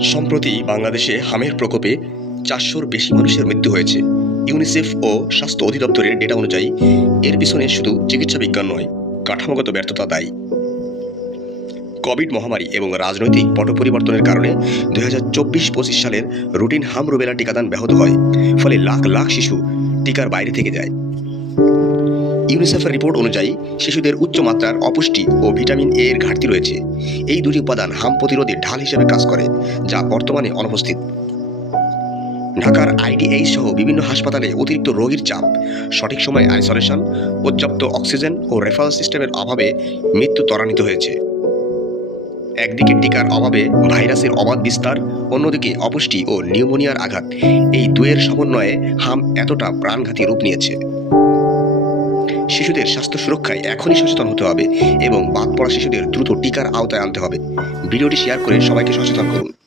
সম্প্রতি বাংলাদেশে হামের প্রকোপে ৪০০-র বেশি মানুষের মৃত্যু হয়েছে। ইউনিসেফ ও স্বাস্থ্য অধিদপ্তরের ডেটা অনুযায়ী এর পিছনে শুধু চিকিৎসা বিজ্ঞান নয়, কাঠামোগত ব্যর্থতা দায়ী। কোভিড মহামারী এবং রাজনৈতিক পট পরিবর্তনের কারণে 2024-25 সালের রুটিন হাম রুবেলা টিকাদান ব্যাহত হয়, ফলে লাখ লাখ শিশু টিকার বাইরে থেকে যায়। ইউনিসেফের রিপোর্ট অনুযায়ী শিশুদের উচ্চ মাত্রার অপুষ্টি ও ভিটামিন এ এর ঘাটতি রয়েছে। এই দুটি উপাদান হাম প্রতিরোধে ঢাল হিসেবে কাজ করে, যা বর্তমানে অনুপস্থিত। ঢাকার আইডিএইচ সহ বিভিন্ন হাসপাতালে অতিরিক্ত রোগীর চাপ, সঠিক সময়ে আইসোলেশন, পর্যাপ্ত অক্সিজেন ও রেফারেল সিস্টেমের অভাবে মৃত্যু ত্বরান্বিত হয়েছে। একদিকে টিকার অভাবে ভাইরাসের অবাধ বিস্তার, অন্যদিকে অপুষ্টি ও নিউমোনিয়ার আঘাত, এই দুয়ের সমন্বয়ে হাম এতটা প্রাণঘাতী রূপ নিয়েছে। শিশুদের স্বাস্থ্য সুরক্ষায় এখনই সচেতন হতে হবে এবং বাদ পড়া শিশুদের দ্রুত টিকার আওতায় আনতে হবে। ভিডিওটি শেয়ার করে সবাইকে সচেতন করুন।